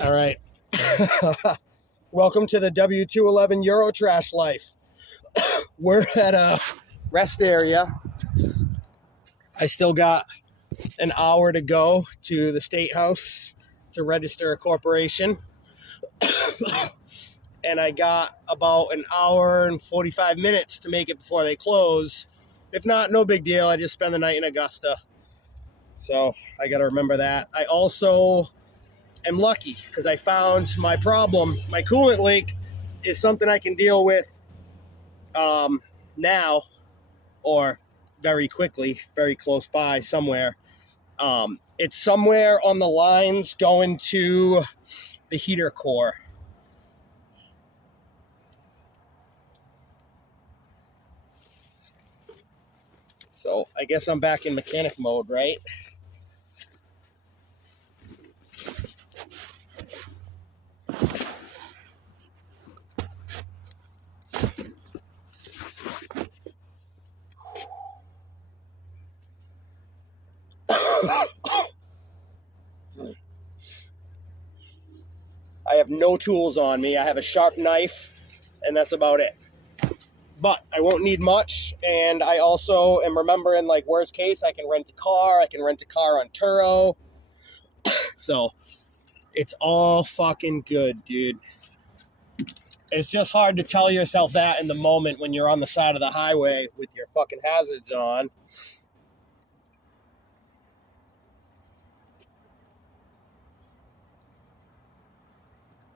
All right. Welcome to the W211 Eurotrash life. We're at a rest area. I still got an hour to go to the state house to register a corporation. And I got about an hour and 45 minutes to make it before they close. If not, no big deal. I just spend the night in Augusta. So I got to remember that. I also am lucky because I found my problem. My coolant leak is something I can deal with now or very quickly, very close by somewhere. It's somewhere on the lines going to the heater core. So I guess I'm back in mechanic mode, right? I have no tools on me. I have a sharp knife, and that's about it. But I won't need much, and I also am remembering, like, worst case, I can rent a car. I can rent a car on Turo. So it's all fucking good, dude. It's just hard to tell yourself that in the moment when you're on the side of the highway with your fucking hazards on.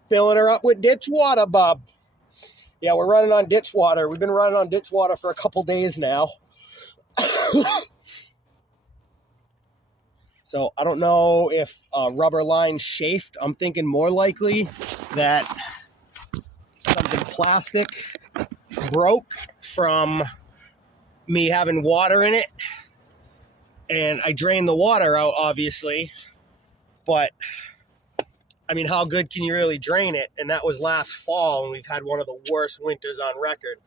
Filling her up with ditch water, bub. Yeah, we're running on ditch water. We've been running on ditch water for a couple days now. So I don't know if rubber line chafed. I'm thinking more likely that something plastic broke from me having water in it. And I drained the water out, obviously. But I mean, how good can you really drain it? And that was last fall, and we've had one of the worst winters on record.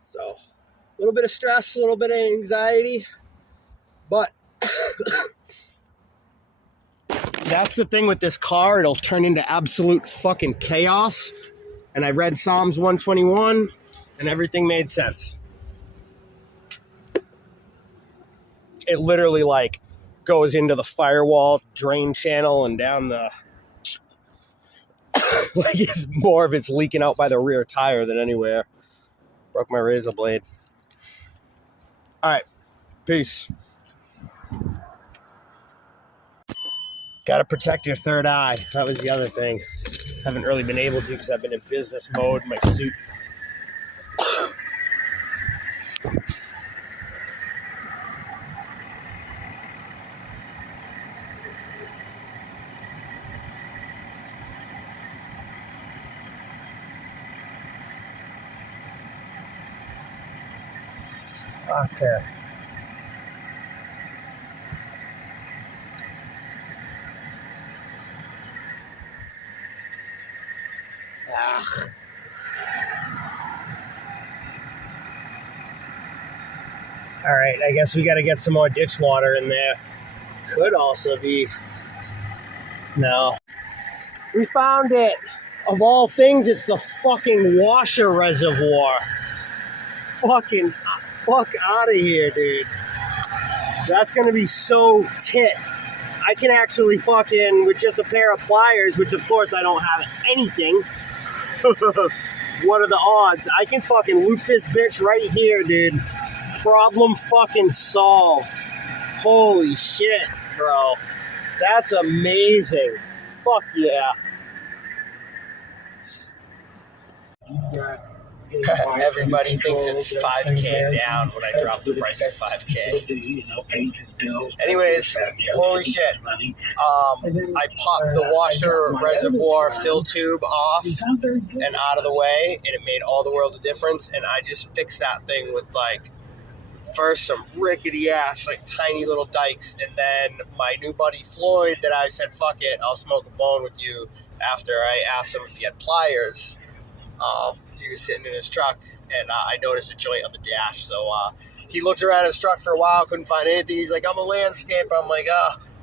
So, a little bit of stress, a little bit of anxiety, but that's the thing with this car. It'll turn into absolute fucking chaos. And I read Psalms 121, and everything made sense. It literally, like, goes into the firewall drain channel and down the... like, it's more of it's leaking out by the rear tire than anywhere. Broke my razor blade. All right. Peace. Got to protect your third eye. That was the other thing. Haven't really been able to because I've been in business mode in my suit. Okay. All right, I guess we got to get some more ditch water in there. Could also be... No. We found it. Of all things, it's the fucking washer reservoir. Fuck out of here, dude. That's going to be so tit. I can actually fucking, with just a pair of pliers, which of course I don't have anything. What are the odds? I can fucking loop this bitch right here, dude. Problem fucking solved. Holy shit, bro. That's amazing. Fuck yeah. Everybody thinks it's 5K down when I drop the price of 5K. Anyways, holy shit. I popped the washer reservoir fill tube off and out of the way, and it made all the world of difference. And I just fixed that thing with, like, first some rickety ass, like, tiny little dikes, and then my new buddy Floyd that I said, fuck it, I'll smoke a bone with you after I asked him if he had pliers. He was sitting in his truck, and I noticed a joint on the dash. So he looked around his truck for a while, couldn't find anything. He's like, I'm a landscaper. I'm like,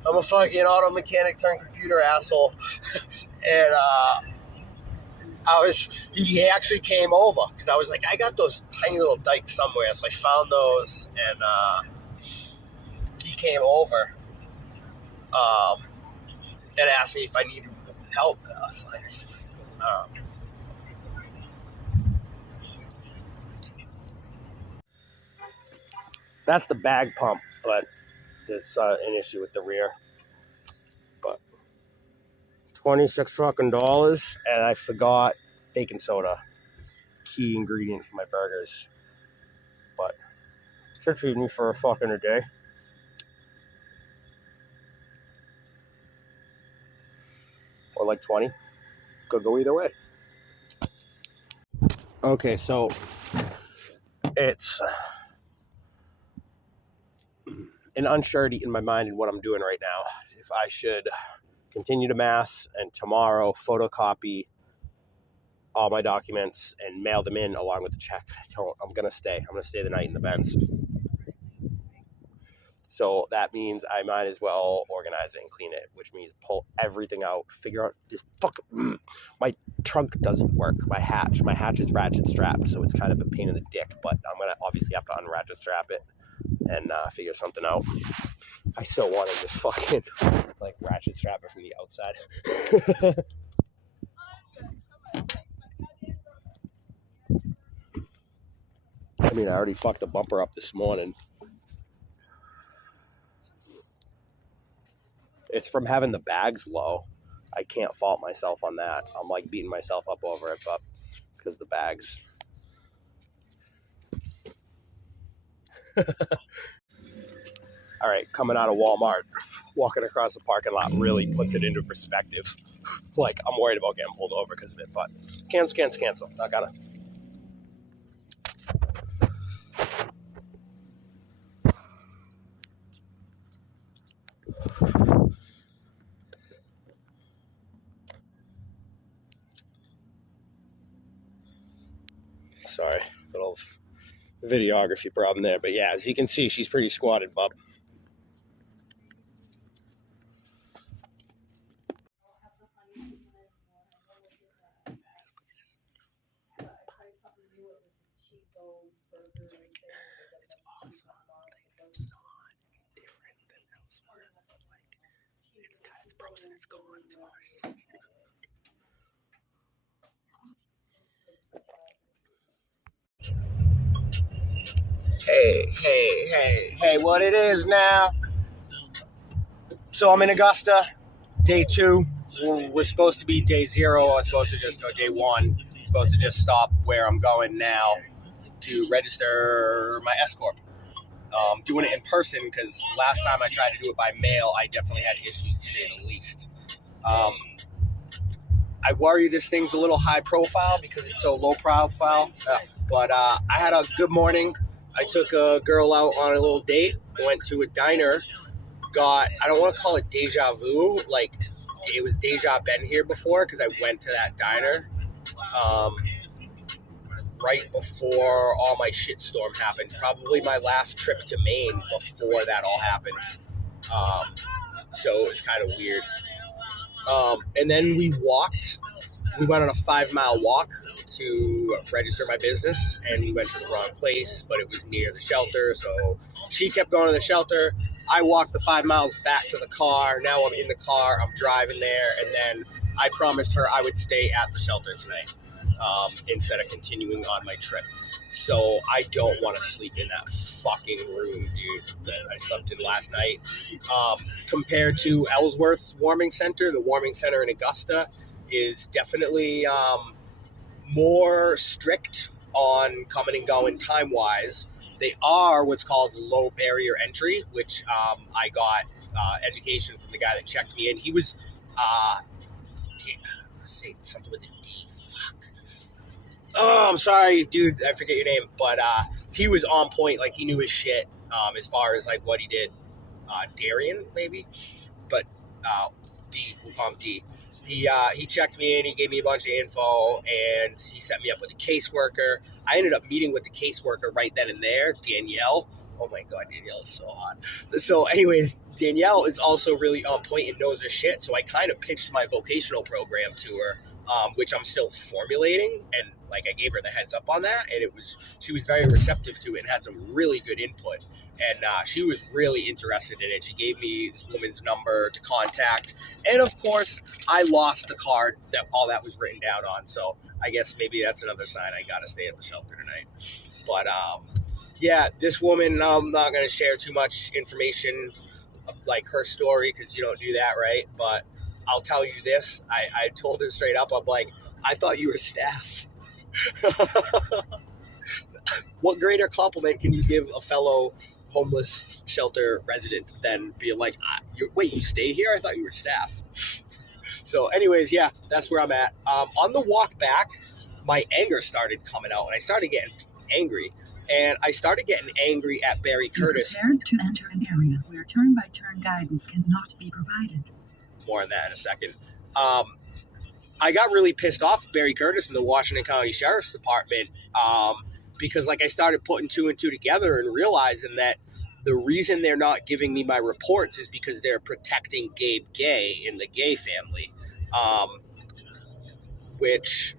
I'm a fucking auto mechanic turned computer asshole. And he actually came over because I was like, I got those tiny little dikes somewhere. So I found those, and he came over and asked me if I needed help. And I was like, that's the bag pump, but it's an issue with the rear. But $26 fucking dollars, and I forgot baking soda, key ingredient for my burgers. But should feed me for a fucking a day. Or like 20. Could go either way. Okay, so it's an unsurety in my mind in what I'm doing right now. If I should continue to mass and tomorrow photocopy all my documents and mail them in along with the check. I'm gonna stay. I'm gonna stay the night in the Benz. So that means I might as well organize it and clean it, which means pull everything out, figure out this fucking... My trunk doesn't work. My hatch is ratchet strapped, so it's kind of a pain in the dick, but I'm gonna obviously have to unratchet strap it and figure something out. I still want to just fucking like ratchet strap it from the outside. I mean, I already fucked the bumper up this morning. It's from having the bags low. I can't fault myself on that. I'm like beating myself up over it, but it's because of the bags. All right, coming out of Walmart, walking across the parking lot really puts it into perspective. Like, I'm worried about getting pulled over because of it, but cancel. Not gonna. Sorry, little videography problem there. But yeah, as you can see, she's pretty squatted, bub. Hey, what it is now. So I'm in Augusta, day 2. We're supposed to be day 0. I was supposed to just go day 1. I'm supposed to just stop where I'm going now to register my S-Corp. Doing it in person because last time I tried to do it by mail, I definitely had issues, to say the least. I worry this thing's a little high profile because it's so low profile, but I had a good morning. I took a girl out on a little date, went to a diner, I don't want to call it deja vu, like it was deja been here before because I went to that diner right before all my shitstorm happened, probably my last trip to Maine before that all happened, so it was kind of weird. And then we went on a 5-mile walk to register my business, and we went to the wrong place, but it was near the shelter, so she kept going to the shelter. I walked the 5 miles back to the car. Now I'm in the car, I'm driving there, and then I promised her I would stay at the shelter tonight instead of continuing on my trip. So I don't want to sleep in that fucking room, dude, that I slept in last night. Compared to Ellsworth's warming center, the warming center in Augusta is definitely more strict on coming and going time-wise. They are what's called low barrier entry, which I got education from the guy that checked me in. He was, let's say something with a D. Fuck. Oh, I'm sorry, dude. I forget your name, but he was on point. Like, he knew his shit as far as like what he did. Darian, maybe, but D. We'll call him D. he checked me in, he gave me a bunch of info, and he set me up with a caseworker. I ended up meeting with the caseworker right then and there, Danielle. Oh my God, Danielle is so hot. So anyways, Danielle is also really on point and knows her shit, so I kind of pitched my vocational program to her, which I'm still formulating, and like I gave her the heads up on that, and she was very receptive to it and had some really good input, and she was really interested in it. She gave me this woman's number to contact, and of course I lost the card that all that was written down on, so I guess maybe that's another sign I gotta stay at the shelter tonight. But yeah, this woman, I'm not going to share too much information like her story because you don't do that, right? But I'll tell you this. I told her straight up, I'm like, I thought you were staff. What greater compliment can you give a fellow homeless shelter resident than being like, wait, you stay here? I thought you were staff. So anyways, yeah, that's where I'm at. On the walk back, my anger started coming out and I started getting angry. And I started getting angry at Barry Curtis. Be prepared to enter an area where turn-by-turn guidance cannot be provided. More on that in a second. I got really pissed off at Barry Curtis in the Washington County Sheriff's Department because like I started putting two and two together and realizing that the reason they're not giving me my reports is because they're protecting Gabe Gay in the Gay family, which...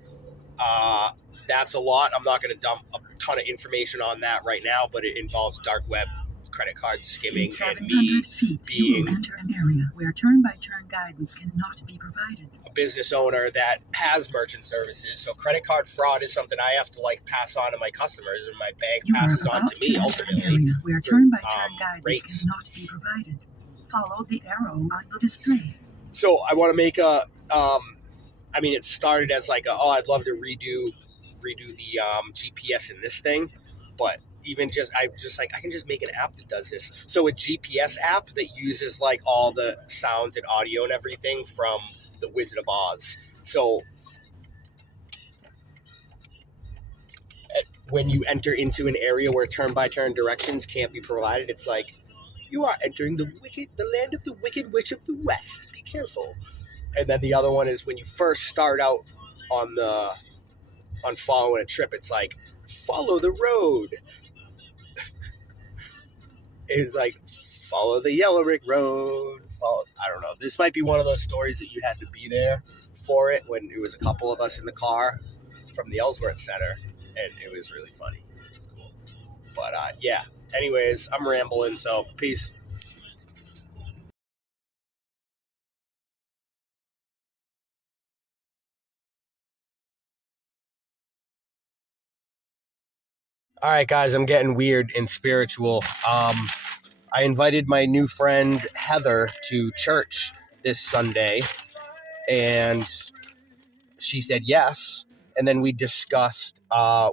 that's a lot. I'm not going to dump a ton of information on that right now, but it involves dark web, credit card skimming, and me being enter an area where turn-by-turn guidance cannot be provided. A business owner that has merchant services. So credit card fraud is something I have to like pass on to my customers, and my bank passes on to me ultimately. Where turn-by-turn guidance cannot be provided. Follow the arrow on the display. So I want to make a. I mean, it started as like I'd love to redo the GPS in this thing, but even I can just make an app that does this. So a GPS app that uses like all the sounds and audio and everything from the Wizard of Oz. So when you enter into an area where turn-by-turn directions can't be provided, it's like, you are entering the land of the wicked witch of the west. Be careful. And then the other one is when you first start out on following a trip, it's like, follow the road. It's like, follow the yellow brick road. I don't know. This might be one of those stories that you had to be there for it when it was a couple of us in the car from the Ellsworth Center, and it was really funny. It's cool. But yeah. Anyways, I'm rambling, so peace. All right, guys, I'm getting weird and spiritual. I invited my new friend Heather to church this Sunday, and she said yes. And then we discussed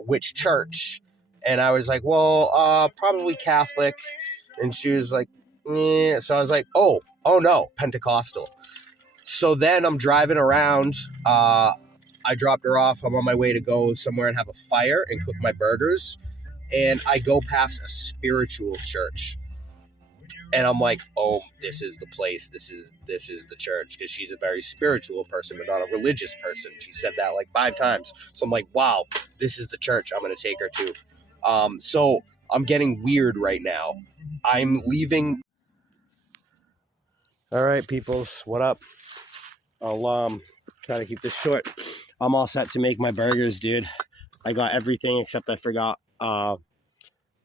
which church, and I was like, well, probably Catholic. And she was like, eh. So I was like, oh no, Pentecostal. So then I'm driving around. I dropped her off. I'm on my way to go somewhere and have a fire and cook my burgers. And I go past a spiritual church, and I'm like, oh, this is the place. This is the church, because she's a very spiritual person, but not a religious person. She said that like 5 times. So I'm like, wow, this is the church I'm going to take her to. So I'm getting weird right now. I'm leaving. All right, peoples, what up? I'll try to keep this short. I'm all set to make my burgers, dude. I got everything except I forgot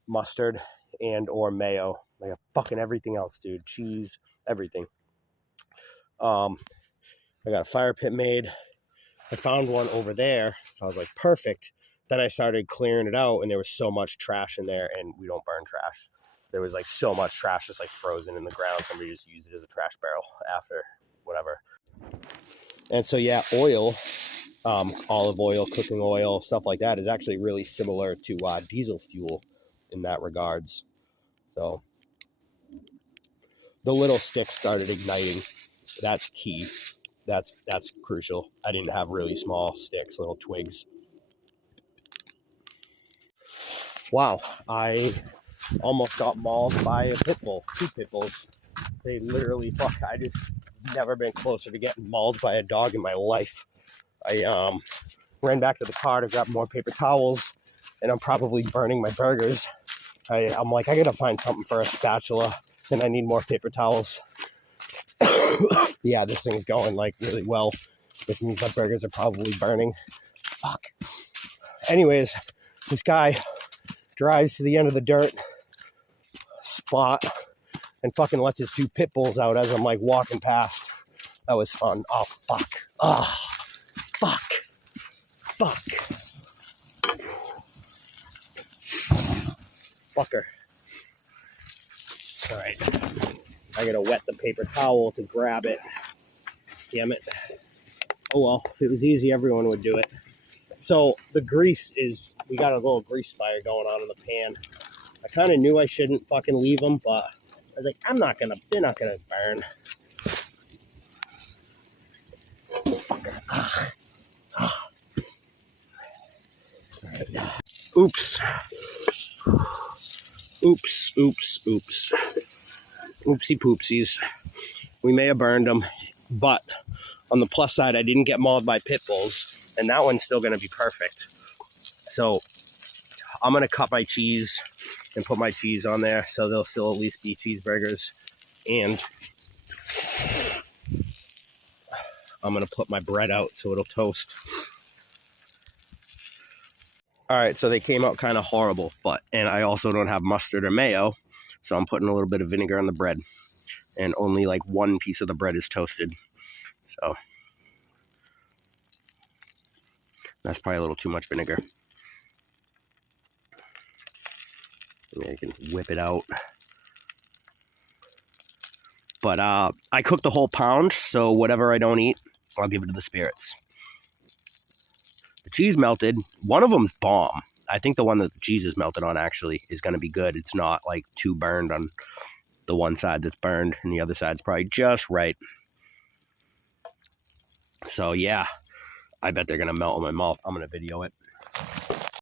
mustard and or mayo. I got fucking everything else, dude. Cheese, everything. I got a fire pit made. I found one over there. I was like, perfect. Then I started clearing it out, and there was so much trash in there, and we don't burn trash. There was like so much trash just like frozen in the ground. Somebody just used it as a trash barrel after whatever. And so yeah, oil, olive oil, cooking oil, stuff like that is actually really similar to diesel fuel in that regards. So the little stick started igniting. That's key. That's crucial. I didn't have really small sticks, little twigs. Wow, I almost got mauled by a pit bull, 2 pit bulls. They literally, I just never been closer to getting mauled by a dog in my life. I ran back to the car to grab more paper towels, and I'm probably burning my burgers. I'm like, I gotta find something for a spatula, and I need more paper towels. Yeah, this thing's going like really well, which means my burgers are probably burning. Fuck. Anyways, this guy drives to the end of the dirt spot and fucking lets his 2 pit bulls out as I'm like walking past. That was fun. Oh, fuck. Oh, fuck. Fuck. Fucker. All right. I gotta wet the paper towel to grab it. Damn it. Oh well, if it was easy, everyone would do it. So the grease is, we got a little grease fire going on in the pan. I kind of knew I shouldn't fucking leave them, but I was like, they're not gonna burn. Fucker. Right. Oops. Oops, oops, oops. Oopsie poopsies. We may have burned them, but on the plus side, I didn't get mauled by pit bulls, and that one's still gonna be perfect. So I'm gonna cut my cheese and put my cheese on there so they'll still at least be cheeseburgers. And I'm gonna put my bread out so it'll toast. All right, so they came out kind of horrible, and I also don't have mustard or mayo, so I'm putting a little bit of vinegar on the bread, and only like 1 piece of the bread is toasted. So that's probably a little too much vinegar. I can whip it out. But I cooked the whole pound, so whatever I don't eat, I'll give it to the spirits. The cheese melted. One of them's bomb. I think the one that the cheese is melted on actually is going to be good. It's not like too burned on the one side that's burned, and the other side's probably just right. So yeah, I bet they're going to melt in my mouth. I'm going to video it.